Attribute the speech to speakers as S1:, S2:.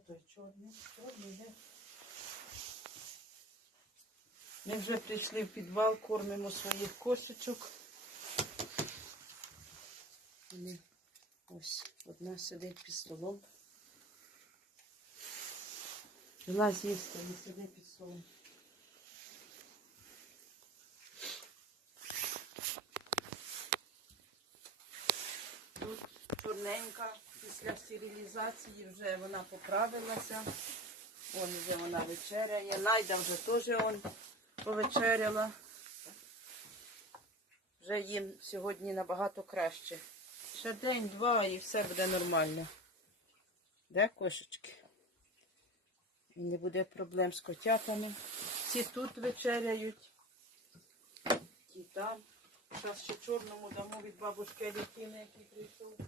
S1: той чорний? Чорний, де? Ми вже прийшли в підвал, кормимо своїх кошечок. Вони ось одна сидить під столом. Вилазь їсти, не сиди під столом. Тут чорненька після стерилізації вже вона поправилася. Вон вже вона вечеряє. Найда вже теж он повечеряла. Вже їм сьогодні набагато краще. Ще день-два і все буде нормально. Де кошечки? Не буде проблем з котятами. Ці тут вечеряють. Ті там. Зараз ще чорному дамо від бабушки Алітіни, який прийшов.